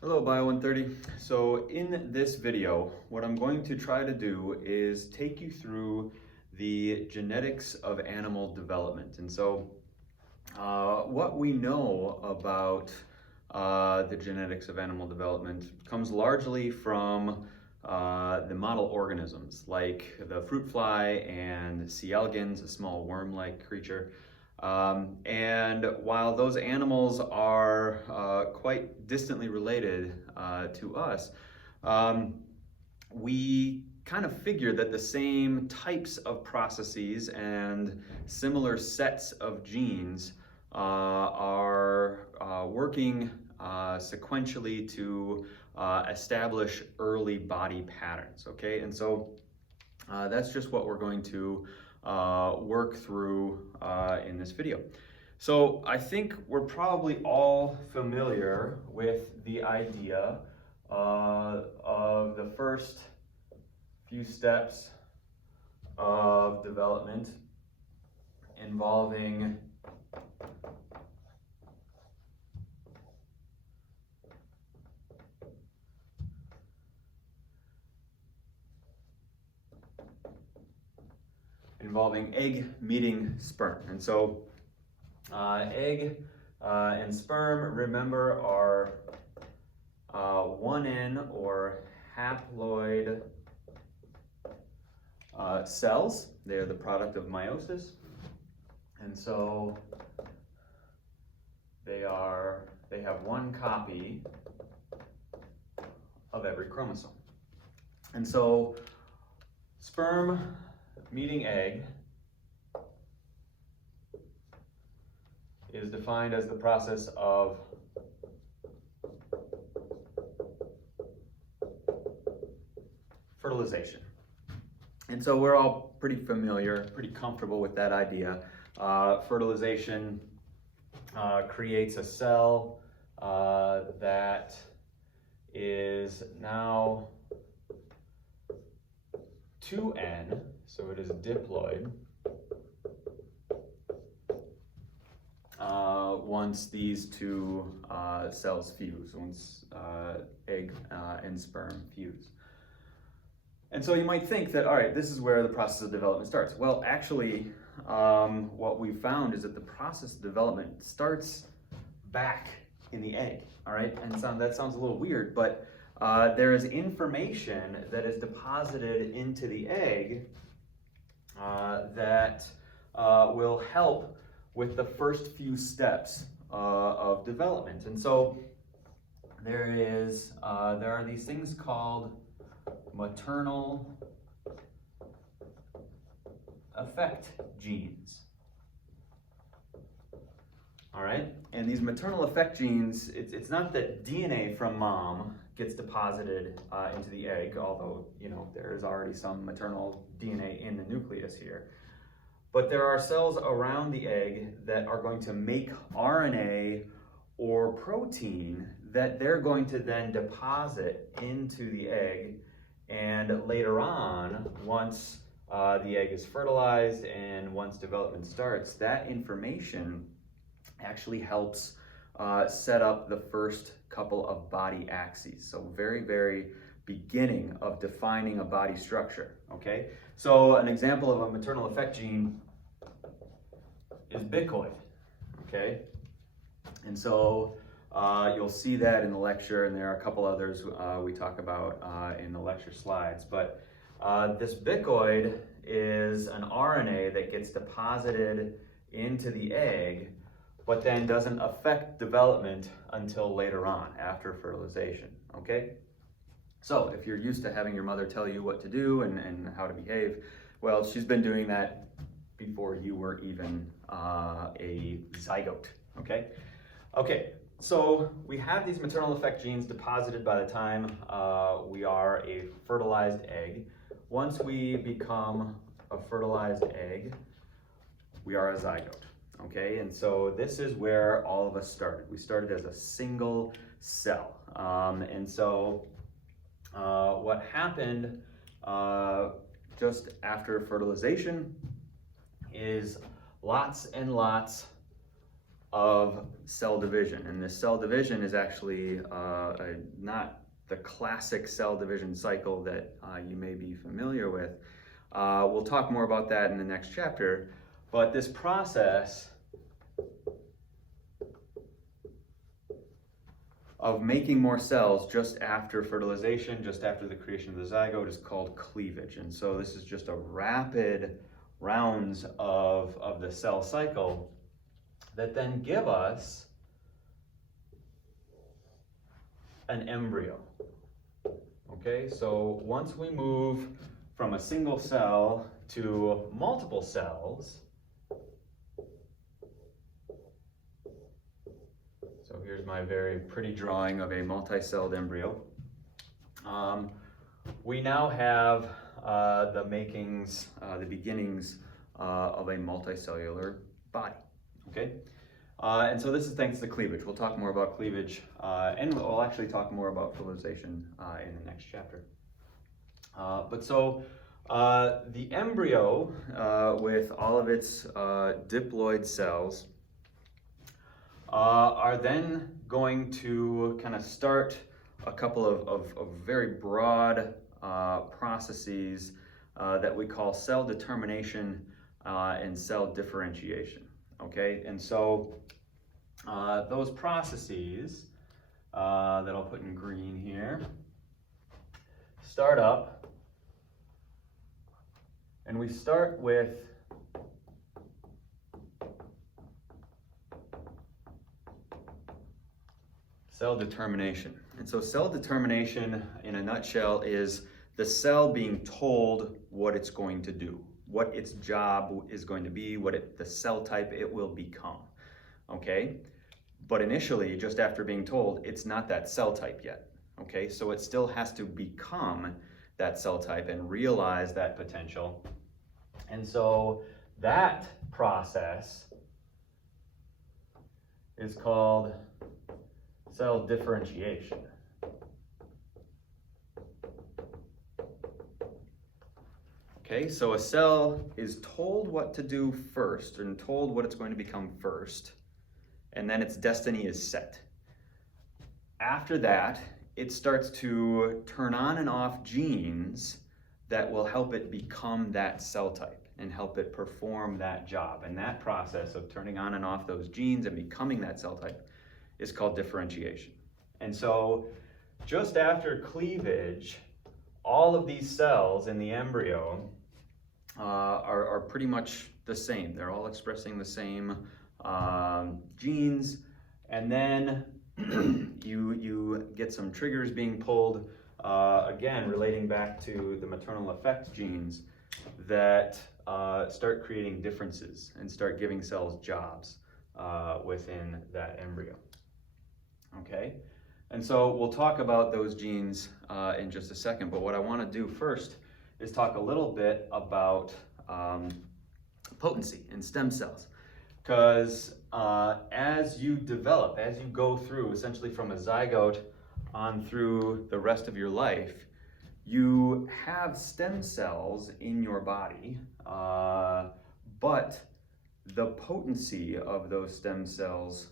Hello BIO130. So in this video, what I'm going to try to do is take you through the genetics of animal development. And so what we know about the genetics of animal development comes largely from the model organisms like the fruit fly and C. elegans, a small worm-like creature. And while those animals are quite distantly related to us, we kind of figure that the same types of processes and similar sets of genes are working sequentially to establish early body patterns, okay? And so that's just what we're going to work through in this video. So I think we're probably all familiar with the idea of the first few steps of development involving egg meeting sperm. And so egg and sperm, remember, are 1N or haploid cells. They are the product of meiosis. And so they have one copy of every chromosome. And so sperm meeting egg is defined as the process of fertilization. And so we're all pretty familiar, pretty comfortable with that idea. Fertilization creates a cell that is now 2N, so it is diploid, once these two cells fuse, once egg and sperm fuse. And so you might think that, all right, this is where the process of development starts. Well, actually, what we found is that the process of development starts back in the egg, all right? And that sounds a little weird, but there is information that is deposited into the egg that will help with the first few steps of development. And so there are these things called maternal effect genes. All right, and these maternal effect genes, it's not that DNA from mom gets deposited into the egg, although, you know, there is already some maternal DNA in the nucleus here. But there are cells around the egg that are going to make RNA or protein that they're going to then deposit into the egg. And later on, once the egg is fertilized and once development starts, that information actually helps set up the first couple of body axes. So very, very beginning of defining a body structure, okay? So an example of a maternal effect gene is bicoid, okay? And so you'll see that in the lecture, and there are a couple others we talk about in the lecture slides. But this bicoid is an RNA that gets deposited into the egg, but then doesn't affect development until later on, after fertilization, okay? So if you're used to having your mother tell you what to do and how to behave, well, she's been doing that before you were even a zygote, okay? Okay, so we have these maternal effect genes deposited by the time we are a fertilized egg. Once we become a fertilized egg, we are a zygote, okay? And so this is where all of us started. We started as a single cell. And so what happened just after fertilization is lots and lots of cell division. And this cell division is actually not the classic cell division cycle that you may be familiar with. We'll talk more about that in the next chapter, but this process of making more cells just after fertilization, just after the creation of the zygote, is called cleavage. And so this is just a rapid rounds of the cell cycle that then give us an embryo. Okay, so once we move from a single cell to multiple cells, so here's my very pretty drawing of a multi-celled embryo. We now have the makings, the beginnings of a multicellular body, okay? And so this is thanks to cleavage. We'll talk more about cleavage, and we'll actually talk more about fertilization in the next chapter. The embryo, with all of its diploid cells, are then going to kind of start a couple of very broad processes that we call cell determination and cell differentiation. Okay, and so those processes that I'll put in green here start up, and we start with cell determination. And so cell determination, in a nutshell, is the cell being told what it's going to do, what its job is going to be, the cell type it will become, okay? But initially, just after being told, it's not that cell type yet, okay? So it still has to become that cell type and realize that potential. And so that process is called cell differentiation. Okay, so a cell is told what to do first and told what it's going to become first, and then its destiny is set. After that, it starts to turn on and off genes that will help it become that cell type and help it perform that job. And that process of turning on and off those genes and becoming that cell type is called differentiation. And so just after cleavage, all of these cells in the embryo are pretty much the same. They're all expressing the same genes, and then you get some triggers being pulled, again relating back to the maternal effect genes that start creating differences and start giving cells jobs within that embryo. Okay, and so we'll talk about those genes in just a second, but what I want to do first is talk a little bit about potency in stem cells. Because as you develop, as you go through, essentially from a zygote on through the rest of your life, you have stem cells in your body, but the potency of those stem cells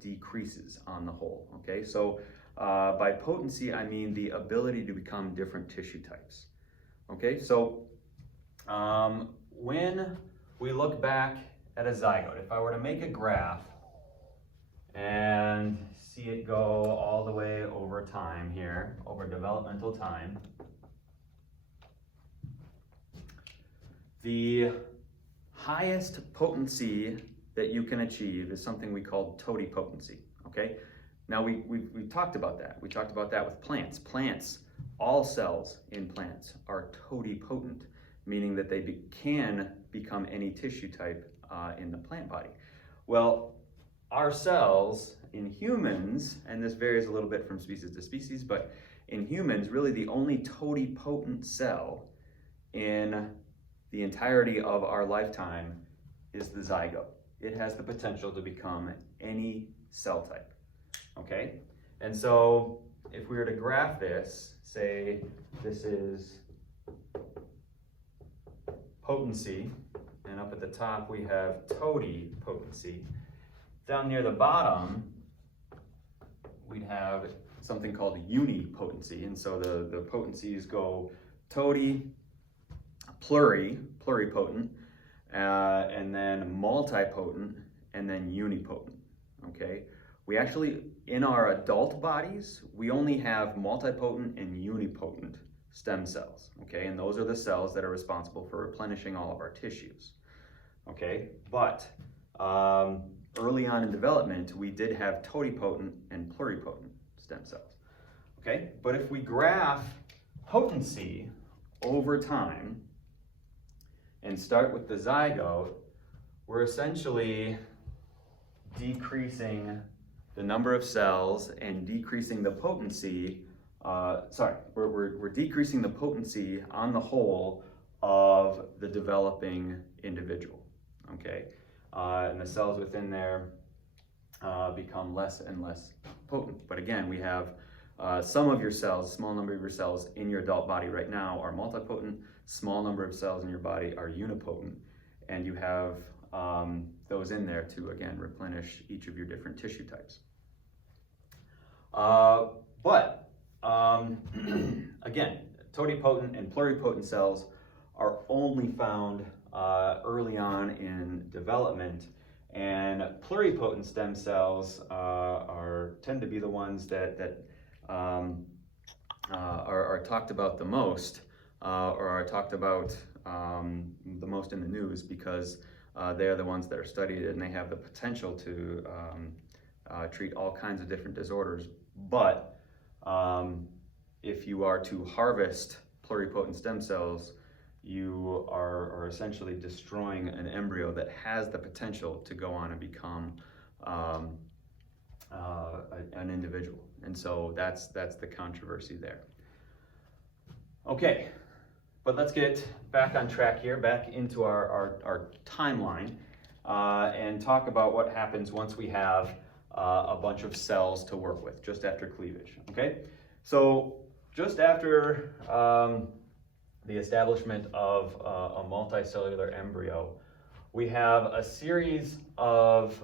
decreases on the whole, okay? So by potency, I mean the ability to become different tissue types, okay? So when we look back at a zygote, if I were to make a graph and see it go all the way over time here, over developmental time, the highest potency that you can achieve is something we call totipotency, okay? Now we talked about that. We talked about that with plants. Plants, all cells in plants are totipotent, meaning that they can become any tissue type in the plant body. Well, our cells in humans, and this varies a little bit from species to species, but in humans, really the only totipotent cell in the entirety of our lifetime is the zygote. It has the potential to become any cell type, okay? And so if we were to graph this, say this is potency, and up at the top we have totipotency. Down near the bottom, we'd have something called unipotency. And so the potencies go toti, pluripotent, and then multipotent, and then unipotent, okay? We actually, in our adult bodies, we only have multipotent and unipotent stem cells, okay? And those are the cells that are responsible for replenishing all of our tissues, okay? But early on in development, we did have totipotent and pluripotent stem cells, okay? But if we graph potency over time and start with the zygote, we're essentially decreasing the number of cells and decreasing the potency, we're decreasing the potency on the whole of the developing individual, okay? And the cells within there become less and less potent. But again, we have some of your cells, small number of your cells in your adult body right now are multipotent, small number of cells in your body are unipotent, and you have those in there to, again, replenish each of your different tissue types. Again, totipotent and pluripotent cells are only found early on in development, and pluripotent stem cells tend to be the ones that are talked about the most, or are talked about the most in the news, because they are the ones that are studied and they have the potential to treat all kinds of different disorders. But if you are to harvest pluripotent stem cells, you are essentially destroying an embryo that has the potential to go on and become an individual. And so that's the controversy there. Okay, but let's get back on track here, back into our timeline, and talk about what happens once we have a bunch of cells to work with, just after cleavage, okay? So just after the establishment of a multicellular embryo, we have a series of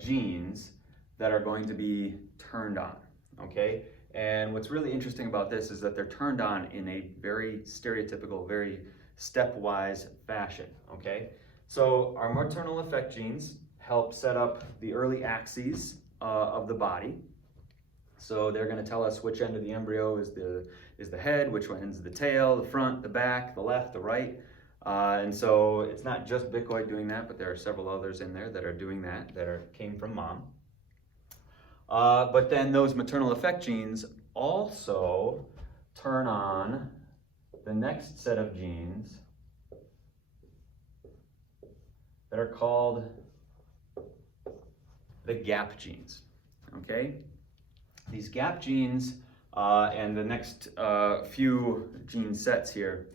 genes that are going to be turned on, okay? And what's really interesting about this is that they're turned on in a very stereotypical, very stepwise fashion, okay? So our maternal effect genes help set up the early axes of the body. So they're going to tell us which end of the embryo is the head, which one is the tail, the front, the back, the left, the right. And so it's not just Bicoid doing that, but there are several others in there that are doing that, came from mom. But then those maternal effect genes also turn on the next set of genes that are called the gap genes, okay? These gap genes and the next few gene sets here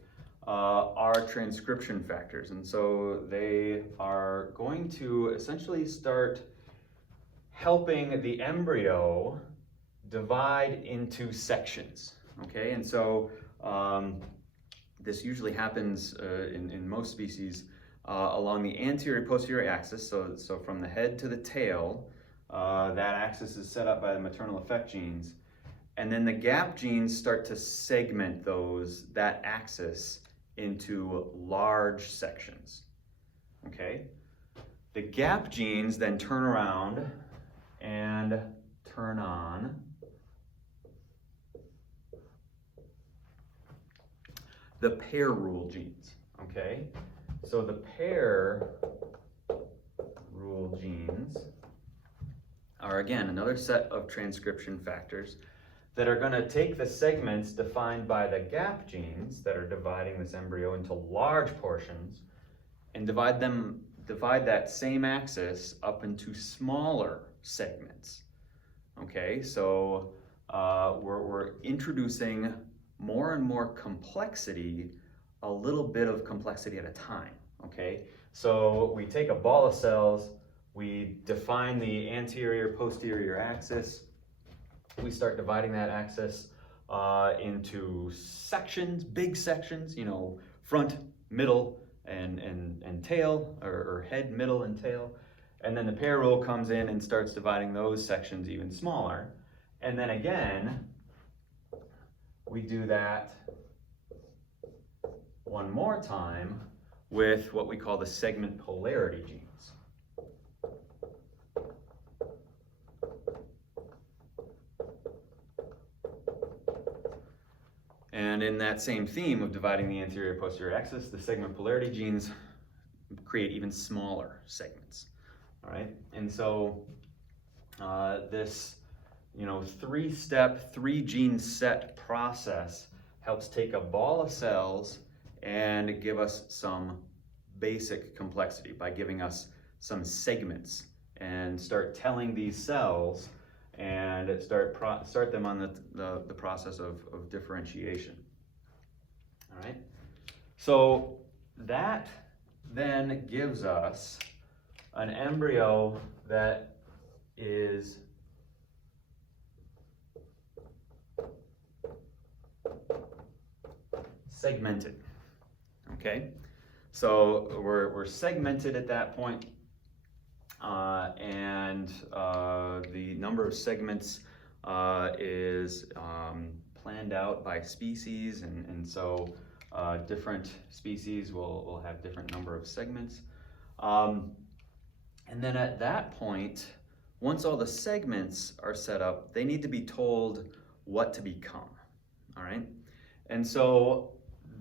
are transcription factors. And so they are going to essentially start helping the embryo divide into sections, okay? And so this usually happens in most species along the anterior-posterior axis, so from the head to the tail, that axis is set up by the maternal effect genes, and then the gap genes start to segment that axis into large sections, okay? The gap genes then turn around and turn on the pair rule genes, okay? So the pair rule genes are, again, another set of transcription factors that are going to take the segments defined by the gap genes that are dividing this embryo into large portions and divide that same axis up into smaller segments. Okay, so we're introducing more and more complexity, a little bit of complexity at a time, okay? So we take a ball of cells, we define the anterior-posterior axis, we start dividing that axis into sections, big sections, front, middle, and tail, or head, middle, and tail. And then the pair rule comes in and starts dividing those sections even smaller. And then again, we do that one more time with what we call the segment polarity genes. And in that same theme of dividing the anterior posterior axis, the segment polarity genes create even smaller segments. All right, and so this, three-step, three-gene set process helps take a ball of cells and give us some basic complexity by giving us some segments, and start telling these cells and start them on the process of differentiation. All right, so that then gives us an embryo that is segmented. Okay, so we're segmented at that point, and the number of segments is planned out by species, and so different species will have different number of segments. And then at that point, once all the segments are set up, they need to be told what to become, all right? And so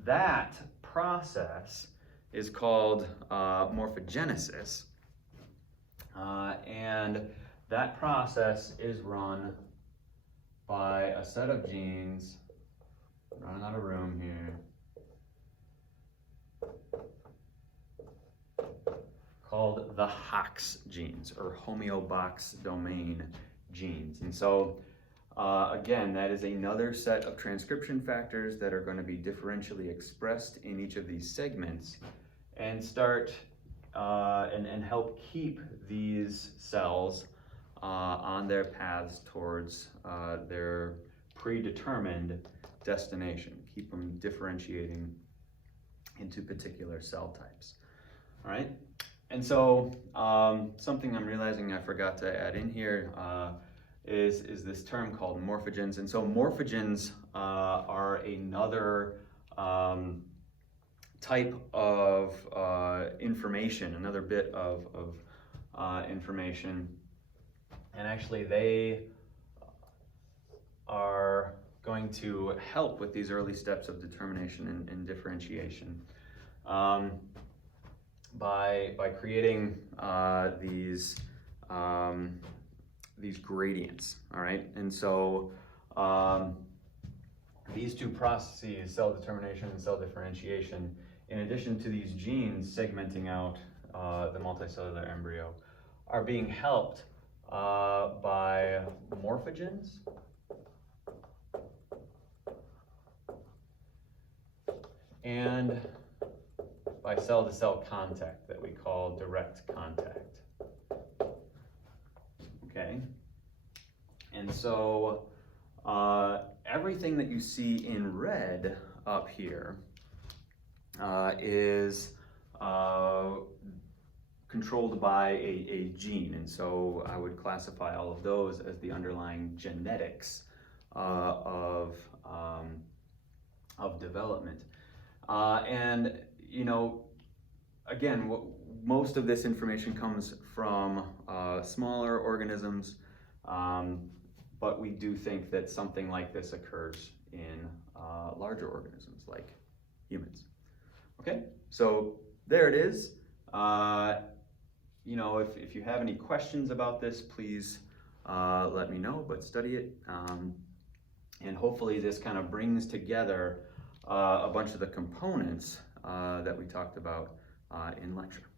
that process is called morphogenesis, and that process is run by a set of genes, running out of room here, called the Hox genes, or homeobox domain genes. And so again, that is another set of transcription factors that are going to be differentially expressed in each of these segments, and start and help keep these cells on their paths towards their predetermined destination, keep them differentiating into particular cell types. All right, and so something I'm realizing I forgot to add in here is this term called morphogens. And so morphogens are another type of information, another bit of information. And actually they are going to help with these early steps of determination and differentiation by creating these gradients, all right? And so these two processes, cell determination and cell differentiation, in addition to these genes segmenting out the multicellular embryo, are being helped by morphogens and by cell-to-cell contact that we call direct contact. Okay, and so everything that you see in red up here is controlled by a gene, and so I would classify all of those as the underlying genetics of development. And again, most of this information comes from smaller organisms, but we do think that something like this occurs in larger organisms like humans. Okay, so there it is. If you have any questions about this, please let me know, but study it. And hopefully this kind of brings together a bunch of the components that we talked about in lecture.